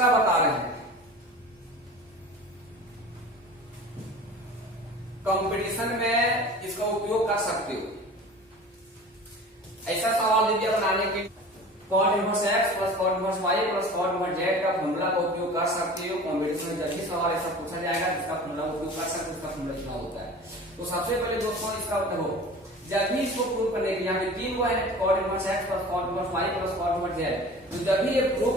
Extra बता रहे हैं। कंपटीशन में इसका उपयोग कर सकते हो। ऐसा सवाल दे दिया बनाने के cot inverse x plus cot inverse Y plus cot inverse z का फॉर्मूला का उपयोग कर सकते हो। कॉम्पिटिशन में जब भी सवाल ऐसा पूछा जाएगा जिसका फॉर्मूला उपयोग कर सकते हो, उसका फॉर्मूला क्या होता है। तो सबसे पहले दोस्तों इसका देखो, जब भी इसको प्रूव करने के लिए यहाँ पे तीन वो है cot inverse x plus cot inverse Y plus cot inverse Z, तो जब भी ये प्रूफ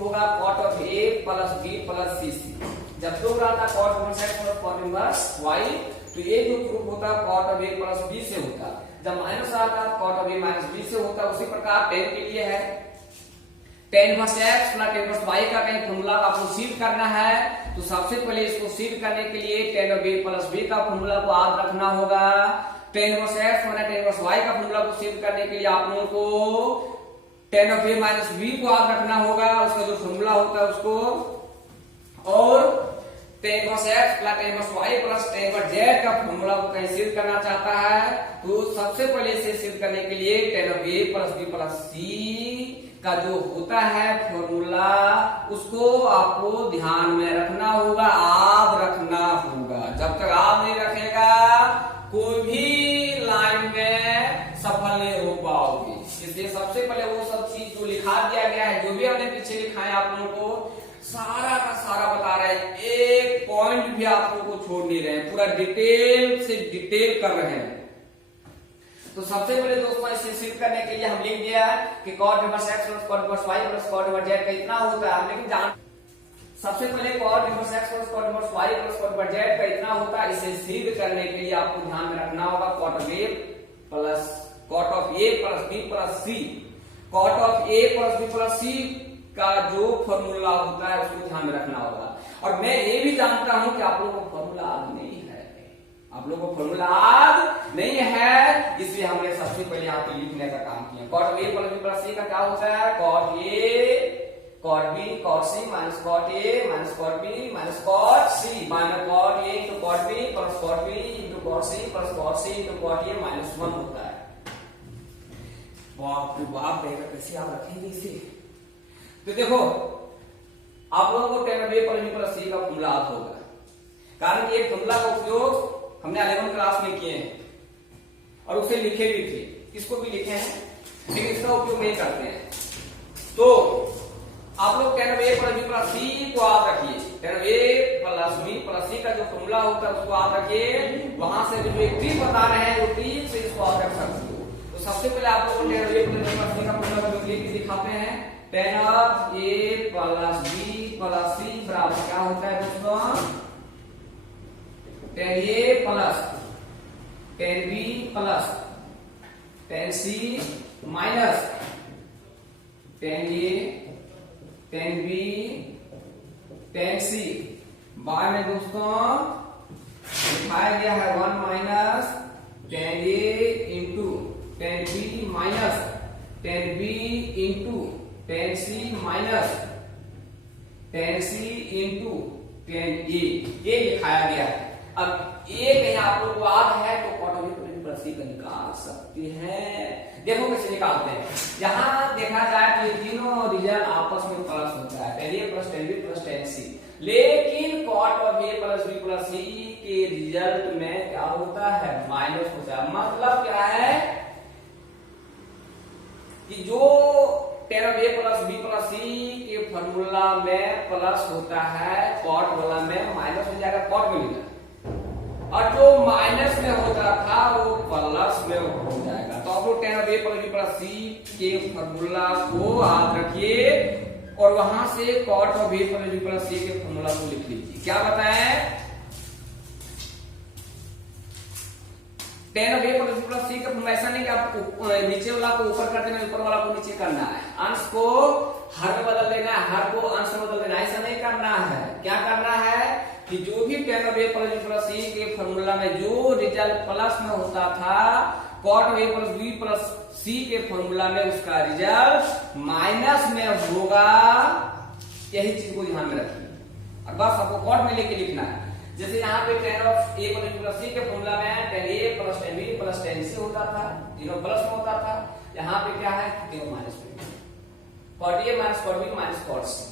होगा cot of A plus B plus C C. जब प्रूफ रहा था cot inverse x plus cot inverse Y, तो ये जो प्रूफ होता है cot of A plus B से होता। जब माइनस आता cot of A minus B से होता। उसी प्रकार टेन के लिए है ten inverse x plus tan inverse y का कहीं फॉर्मूला आपको सीध करना है, तो सबसे पहले इसको सीध करने के लिए tan of A plus b का फॉर्मूला को याद रखना होगा। Tan inverse x minus tan inverse y का फॉर्मूला को सीध करने के लिए आप लोगों को tan of A minus b को याद रखना होगा, उसका जो फॉर्मूला होता है उसको। और tan inverse x plus tan inverse Y plus tan inverse z का फॉर्मूला को कहीं सिद्ध करना चाहता है, तो सबसे पहले इसे सिद्ध करने के लिए tan of A plus B plus C का जो होता है फॉर्मूला, उसको आपको ध्यान में रखना होगा, याद रखना होगा। जब तक याद नहीं रखेगा कोई भी लाइन में सफल नहीं हो पाओगे। इसलिए सबसे पहले वो सब चीज जो लिखा दिया गया है, जो भी हमने पीछे लिखा है, आप लोगों को सारा का सारा बता रहे हैं, एक पॉइंट भी आप लोगों को छोड़ नहीं रहे हैं, पूरा डिटेल से डिटेल कर रहे हैं। तो सबसे पहले दोस्तों इसे सिद्ध करने के लिए हम लिख दिया कि cot inverse x plus cot inverse Y plus cot inverse z का इतना होता है। लेकिन जान सबसे पहले cot inverse x plus cot inverse Y plus cot inverse z का इतना होता है। इसे सिद्ध करने के लिए आपको ध्यान में रखना होगा cot of A plus B plus C. Cot of A plus B plus C का जो फॉर्मूला होता है उसको ध्यान में रखना होगा। और मैं ये भी जानता हूं कि आप लोगों को फॉर्मूला याद नहीं है, आप लोगों को फॉर्मूला याद नहीं है, इसलिए हमने सबसे पहले यहाँ पे लिखने का काम किया। Cot of A plus B plus C का क्या होता है, कॉट ए कॉट बी कॉट सी माइनस कॉट ए minus cot B minus cot सी माइनस कॉट ए into cot B plus cot B into cot सी प्लस कॉट सी इंटू कॉट ए minus 1 होता है। बाप रे बाप, कैसे आप रखेंगे इसे। तो देखो आप लोगों को tan of A plus B plus C का फॉर्मूला याद होगा, कारण ये फॉर्मूला का उपयोग हमने 11वीं क्लास में किए हैं और उसे लिखे भी थे, इसको भी लिखे हैं, लेकिन इसका उपयोग नहीं करते हैं। तो आप लोग tan of A plus B plus C को याद रखिए। Tan of A plus B plus C का जो फॉर्मूला होता है उसको याद रखिए। वहां से जो एक ट्रिक बता रहे हैं, वो ट्रिक से इसको याद रख सकते हो। तो सबसे पहले आप लोग tan of A plus B plus C का फॉर्मूला लिख के दिखाते हैं। Tan of A plus B plus C बराबर क्या होता है दोस्तों, tan A plus tan B plus tan C minus tan A tan B tan C. बाद में दोस्तों दिखाया गया है 1 minus tan A into tan B minus tan B into tan C minus tan C into tan A, ये दिखाया गया है। अब ये कहीं आप लोग को याद है तो cot of A plus B plus C का निकाल सकते हैं। देखो कैसे निकालते हैं। यहां देखा जाए तो ये तीनों रिजल्ट आपस में प्लस होता है, tan A plus tan B plus tan C. लेकिन cot of A plus B plus C के रिजल्ट में क्या होता है, माइनस होता है। मतलब क्या है कि जो tan of A plus B plus C के फॉर्मूला में प्लस होता है, कॉट वाला में माइनस हो जाएगा, कॉट मिलेगा। और जो माइनस में होता था वो प्लस में हो जाएगा। तो आप लोग tan of A plus B plus C के फॉर्मूला को याद रखिए और वहां से cot of A plus B plus C के फॉर्मूला को लिख लीजिए। क्या बताएं, tan of A plus B plus C का फॉर्मूला ऐसा नहीं कि आपको नीचे वाला को ऊपर कर देना, ऊपर वाला को नीचे करना है, अंश को हर में बदल देना है, हर को अंश में बदल देना है, ऐसा नहीं करना है। क्या करना है कि जो भी tan of A plus B plus C के फॉर्मूला में जो रिजल्ट प्लस में होता था, cot of A plus B plus C के फॉर्मूला में उसका रिजल्ट माइनस में होगा। यही चीज को ध्यान में रखिए और बस आपको कॉट में लेके लिखना है। जैसे यहाँ पे tan of A plus B plus C के फॉर्मूला में tan A plus tan B plus tan C होता था, तीनों प्लस में होता था। यहाँ पे क्या है, तीनों माइनस में। कॉट ए minus cot B minus cot c.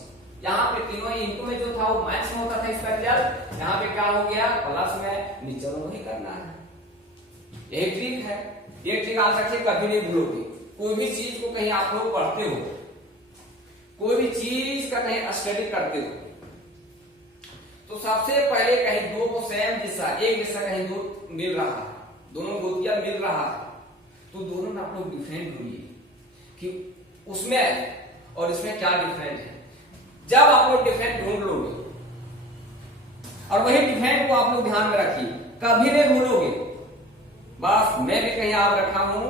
यहाँ पे तीनों इंटू में जो था वो माइनस में होता था इसका रिजल्ट, यहाँ पे क्या हो गया प्लस में, नीचे में वही करना है। यही ट्रिक है, ये ट्रिक आज रखिए कभी नहीं भूलोगे। कोई भी चीज को कहीं आप लोग पढ़ते हो, कोई भी चीज का कहीं स्टडी करते हो, तो सबसे पहले कहीं दो को सेम दिशा, एक दिशा कहीं दो मिल रहा है, दोनों गोतिया मिल रहा है, तो दोनों में आप लोग डिफरेंट ढूंढिए कि उसमें और इसमें क्या डिफरेंट है। जब आप लोग डिफरेंट ढूंढ लोगे और वही डिफरेंट को आप लोग ध्यान में रखिए, कभी नहीं भूलोगे। बस मैं भी कहीं याद रखा हूं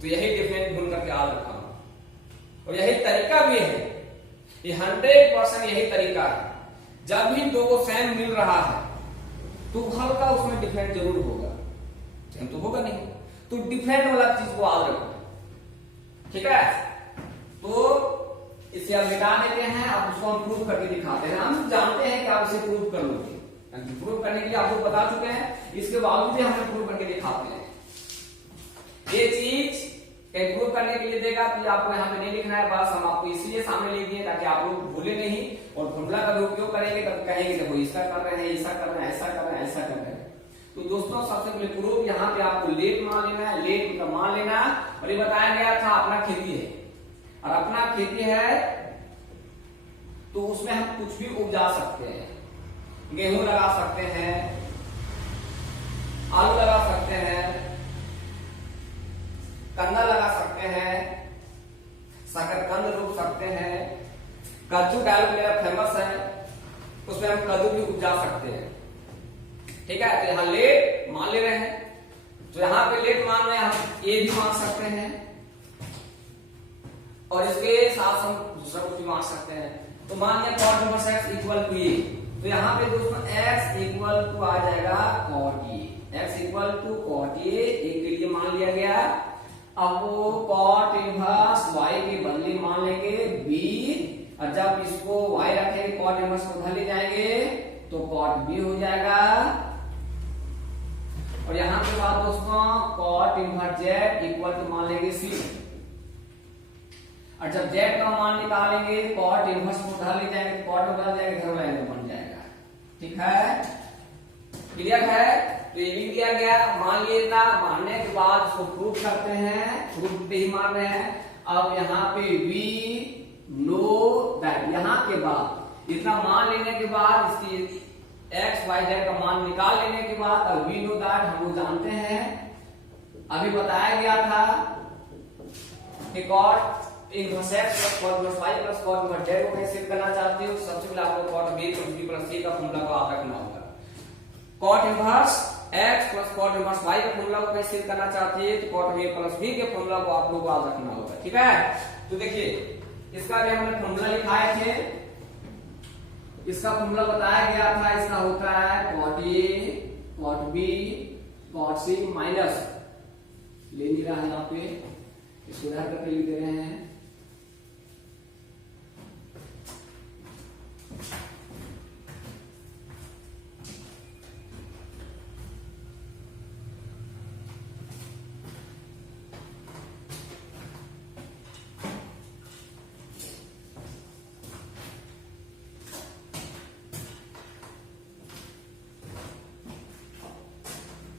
तो यही डिफरेंट ढूंढ करके याद रखा हूं, और यही तरीका भी है, ये 100% यही तरीका है। जब भी दो को सेम मिल रहा है तो हल्का उसमें डिफरेंट जरूर होगा, सेम तो होगा नहीं, तो डिफरेंट वाला चीज को याद रखो, ठीक है। तो इसे अब मिटा देते हैं, अब उसको हम प्रूव करके दिखाते हैं। हम जानते हैं कि आप इसे प्रूव कर लोगे, प्रूव करने के लिए आपको बता चुके हैं, इसके बावजूद भी हम प्रूव करके दिखाते हैं। ये चीज प्रूव करने के लिए देगा कि आपको यहाँ पे नहीं लिखना है, बस हम आपको इसलिए सामने लिख दिए ताकि आप लोग भूले नहीं, और फॉर्मूला का भी उपयोग करेंगे तब कहेंगे देखो इसका कर रहे हैं, ऐसा कर रहे हैं, ऐसा कर रहे हैं, ऐसा कर रहे हैं। तो दोस्तों सबसे पहले प्रूफ यहाँ पे आपको लेट मान लेना है, लेट का मान लेना, और ये बताया गया था अपना खेती है, और अपना खेती है तो उसमें हम कुछ भी उपजा सकते हैं, गेहूं लगा सकते हैं, आलू लगा सकते हैं, गन्ना लगा सकते हैं, शकरकंद रोप सकते हैं, कद्दू डाल मेरा फेमस है, उसमें हम कद्दू भी उपजा सकते हैं, ठीक है। तो यहाँ लेट मान ले रहे हैं, तो यहाँ पे लेट मान रहे हैं, हम ये भी मान सकते हैं, और इसके साथ हम दूसरा कुछ भी मान सकते हैं। तो मान लिया cot inverse x equal to A, तो यहाँ पे दोस्तों x इक्वल टू आ जाएगा cot A, x equal to cot A, एक के लिए मान लिया गया। अब वो कॉट इनवर्स y के बदले मान लेंगे b, और जब इसको y रखेंगे कॉट इनवर्स को उधर ले जाएंगे तो कॉट b हो जाएगा। और यहाँ के बाद दोस्तों cot inverse z equal to मान लेंगे c, और जब z का मान निकालेंगे कॉट इनवर्स को उधर ले जाएंगे, कॉट उधर जाएगा, घर वाला एंगल बन जाएगा, ठीक है, क्लियर है। तो ये भी दिया गया, मान लेना, मानने के बाद उसको प्रूव करते हैं, प्रूफ पे ही मान रहे हैं। अब यहाँ पे वी नो दैट, यहाँ के बाद इतना मान लेने के बाद इसकी एक्स वाई जेड का मान निकाल लेने के बाद अब वी नो दैट हम लोग जानते हैं, अभी बताया गया था कि cot inverse x plus cot inverse y plus cot inverse z को कैसे करना चाहते हो, सबसे पहले आपको cot b plus b plus c का फॉर्मूला को आप रखना होगा। Cot inverse x plus cot inverse y का फॉर्मूला को कैसे करना चाहते हैं, तो कॉट a प्लस b के फॉर्मूला को आप लोगों को याद रखना होगा, ठीक है। तो देखिए इसका भी हमने फॉर्मूला लिखाए थे, इसका फॉर्मूला बताया गया था, इसका होता है cot a cot b cot c minus, ले नहीं रहा है यहाँ पे, इसको इधर करके लिख दे रहे हैं,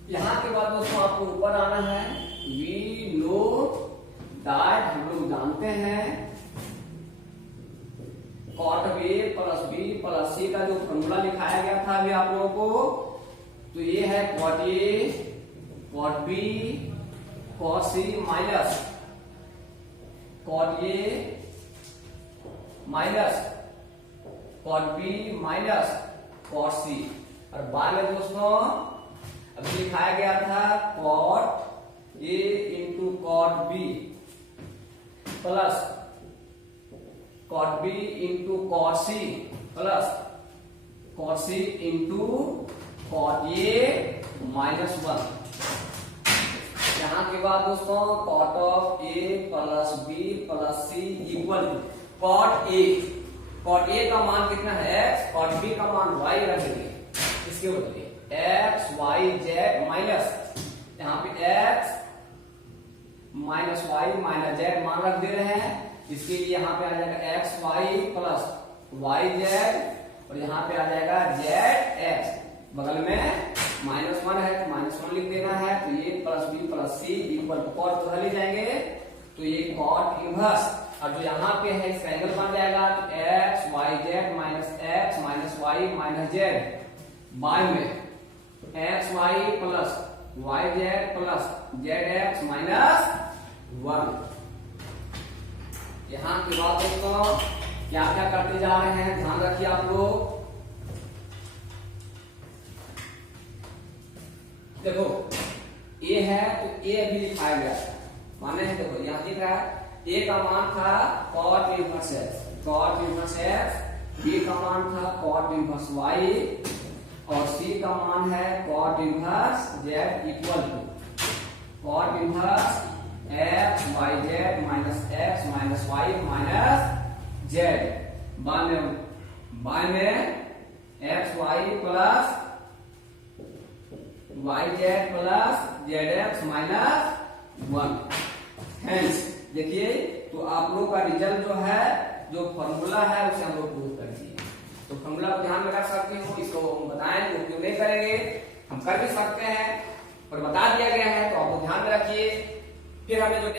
यहाँ के बाद दोस्तों आपको ऊपर आना है। वी नो दैट, हम लोग जानते हैं cot A plus B plus C का जो फॉर्मूला लिखाया गया था अभी आप लोगों को, तो ये है कॉट ए कॉट बी कॉट सी माइनस कॉट ए minus cot B minus cot c, और बाद में दोस्तों अभी लिखाया गया था कॉट ए into cot B plus cot B into cot सी प्लस कॉट सी इंटू कॉट ए माइनस 1। यहाँ के बाद दोस्तों cot of A plus B plus c equal to cot a का मान कितना है x, कॉट बी का मान y रखेंगे, इसके बदले x y z माइनस, यहाँ पे x minus y minus z मान रख दे रहे हैं, इसके लिए यहाँ पे आ जाएगा x y plus y z और यहाँ पे आ जाएगा जेड एक्स, बगल में -1 है तो -1 लिख देना है। तो ये plus B plus c equal to cot तो ले जाएंगे तो ये कॉट इनवर्स, और जो यहाँ पे है इसका एंगल बन जाएगा तो x y z minus x minus y minus z, by में x y plus y z plus z x -1। यहाँ की बात दोस्तों क्या क्या करते जा रहे हैं ध्यान रखिए आप लोग। देखो ए है तो ए भी लिखाया गया है, माने है देखो यहाँ दिख रहा है ए का मान था cot इनवर्स x, बी का मान था cot इनवर्स y और सी का मान है cot inverse z equal to cot inverse x y z minus x minus y minus z, by में x y plus y z plus z x -1। Hence देखिए तो आप लोग का रिजल्ट जो है जो फॉर्मूला है उसे हम लोग प्रूव कर दिए। तो फॉर्मूला को ध्यान में रख सकते हो, इसको बताएं तो क्यों नहीं करेंगे, हम कर भी सकते हैं और बता दिया गया है तो आप लोग ध्यान में रखिए। फिर हमें जो